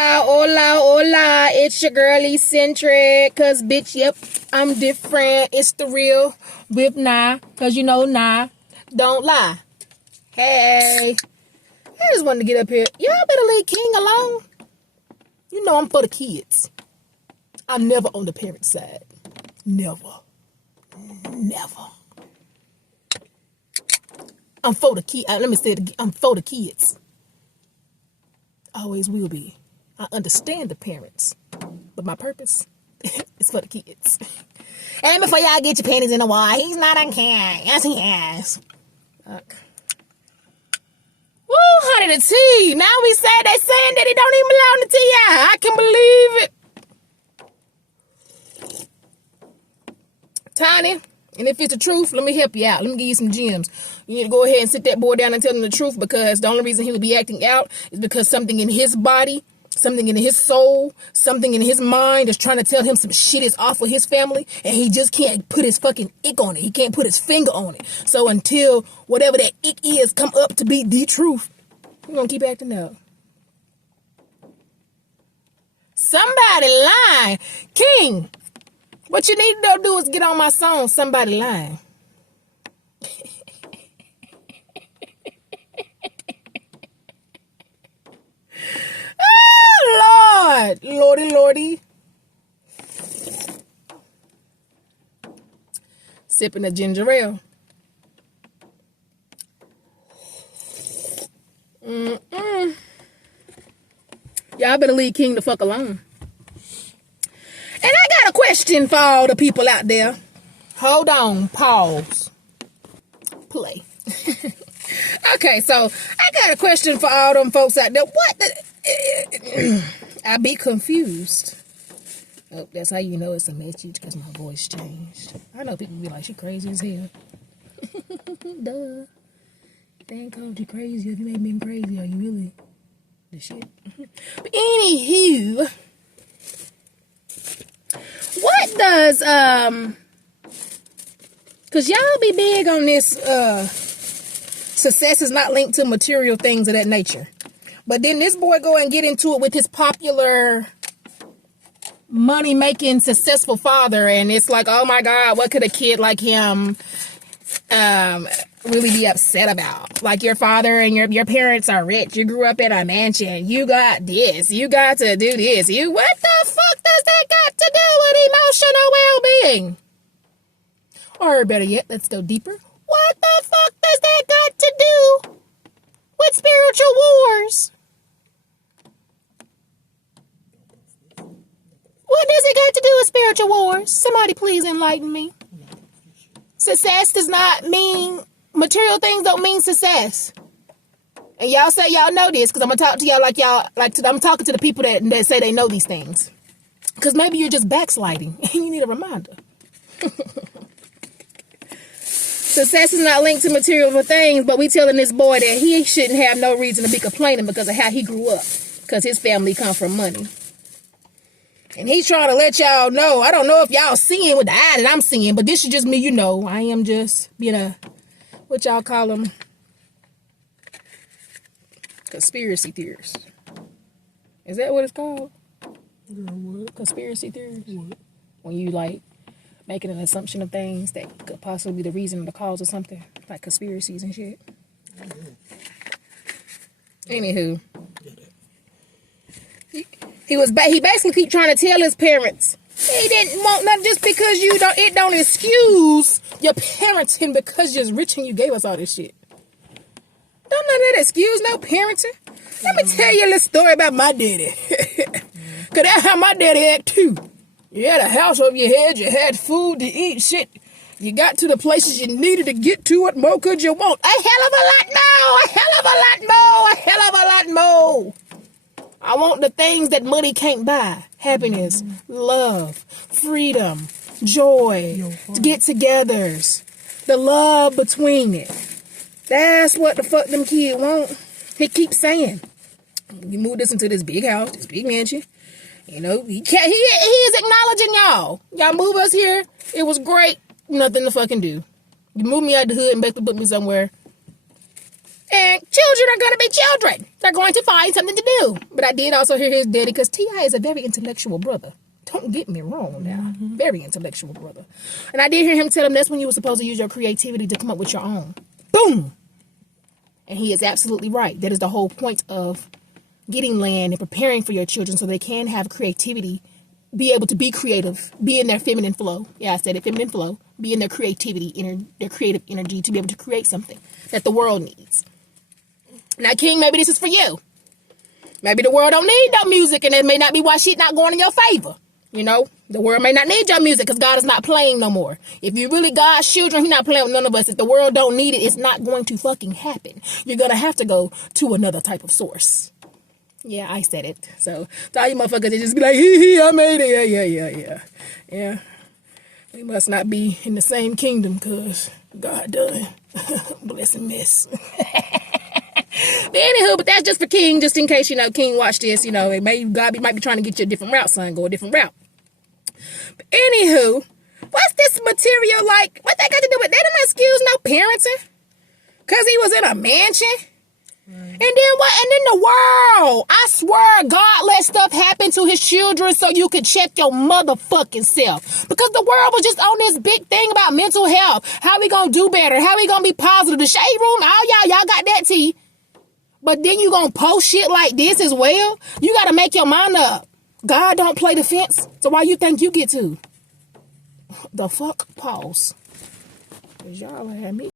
Hola, hola, it's your girl Eccentric, cause bitch, yep, I'm different, it's the real with Nah, cause you know Nah, don't lie. Hey, I just wanted to get up here. Y'all better leave King alone. You know I'm for the kids. I'm never on the parent side. Never. I'm for the kid. Let me say it again. I'm for the kids. Always will be. I understand the parents, but my purpose is for the kids. And before y'all get your panties in the wall, he's not on can. Yes, he has. Fuck. Woo, honey, the tea. Now we say they saying that it don't even belong to T.I. I can believe it. Tiny, and if it's the truth, let me help you out. Let me give you some gems. You need to go ahead and sit that boy down and tell him the truth, because the only reason he would be acting out is because something in his body, something in his soul, something in his mind is trying to tell him some shit is off with his family, and he just can't put his fucking ick on it. He can't put his finger on it. So until whatever that ick is come up to be the truth, we're going to keep acting up. Somebody lying. King, what you need to do is get on my song, Somebody Lying. Oh, Lord. Lordy. Sipping a ginger ale. Y'all better leave King the fuck alone. And I got a question for all the people out there. Hold on. Pause. Play. Okay, so I got a question for all them folks out there. What the... I be confused. Oh, that's how you know it's a message, because my voice changed. I know people be like, she crazy as hell. Duh. They ain't called you crazy if you ain't been crazy. Are you really the shit? But anywho, what does cause y'all be big on this success is not linked to material things of that nature. But then this boy go and get into it with his popular money making successful father, and it's like, oh my God, what could a kid like him really be upset about? Like, your father and your parents are rich, you grew up in a mansion, you got this, you got to do this, what the fuck does that got to do with emotional well-being? Or better yet, let's go deeper. What the fuck does that got to do with spiritual wars? What does it got to do with spiritual wars? Somebody please enlighten me. Success does not mean, material things don't mean success. And y'all say y'all know this, because I'm going to talk to y'all I'm talking to the people that say they know these things. Because maybe you're just backsliding and you need a reminder. Success is not linked to material things, but we telling this boy that he shouldn't have no reason to be complaining because of how he grew up, because his family come from money. And he's trying to let y'all know, I don't know if y'all seeing with the eye that I'm seeing, but this is just me, you know. I am just being a, what y'all call them? Conspiracy theorist. Is that what it's called? What? Conspiracy theorist? What? When you like making an assumption of things that could possibly be the reason or the cause of something, like conspiracies and shit. Anywho, he basically keep trying to tell his parents he didn't want nothing, just because it don't excuse your parenting because you're rich and you gave us all this shit. Don't let that excuse no parenting. Let me tell you a little story about my daddy. Cause that's how my daddy act too. You had a house over your head, you had food to eat, shit. You got to the places you needed to get to. What more could you want? A hell of a lot more! A hell of a lot more! A hell of a lot more! I want the things that money can't buy. Happiness, love, freedom, joy, get-togethers, the love between it. That's what the fuck them kids want. He keeps saying, you move this into this big house, this big mansion. You know, he is acknowledging y'all. Y'all move us here. It was great. Nothing to fucking do. You move me out the hood and basically put me somewhere And children are going to be children. They're going to find something to do. But I did also hear his daddy, because T.I. is a very intellectual brother. Don't get me wrong now. Very intellectual brother. And I did hear him tell him that's when you were supposed to use your creativity to come up with your own. Boom! And he is absolutely right. That is the whole point of getting land and preparing for your children so they can have creativity, be able to be creative, be in their feminine flow. Yeah, I said it, feminine flow. Be in their creativity, their creative energy to be able to create something that the world needs. Now, King, maybe this is for you. Maybe the world don't need no music, and it may not be why shit not going in your favor. You know, the world may not need your music because God is not playing no more. If you really God's children, He's not playing with none of us. If the world don't need it, it's not going to fucking happen. You're going to have to go to another type of source. Yeah, I said it. So, to all you motherfuckers, they just be like, hee, I made it. Yeah. We must not be in the same kingdom because God done. Bless and miss. But anywho, but that's just for King, just in case, King watch this, it might be trying to get you a different route, son. Go a different route. But anywho, what's this material like? What that got to do with that? Didn't excuse no parenting? Because he was in a mansion? And then what? And then the world. I swear God let stuff happen to his children so you could check your motherfucking self. Because the world was just on this big thing about mental health. How we gonna do better? How we gonna be positive? The shade room, all y'all got that tea. But then you gonna post shit like this as well? You gotta make your mind up. God don't play the fence. So why you think you get to? The fuck? Pause. Cause y'all had me.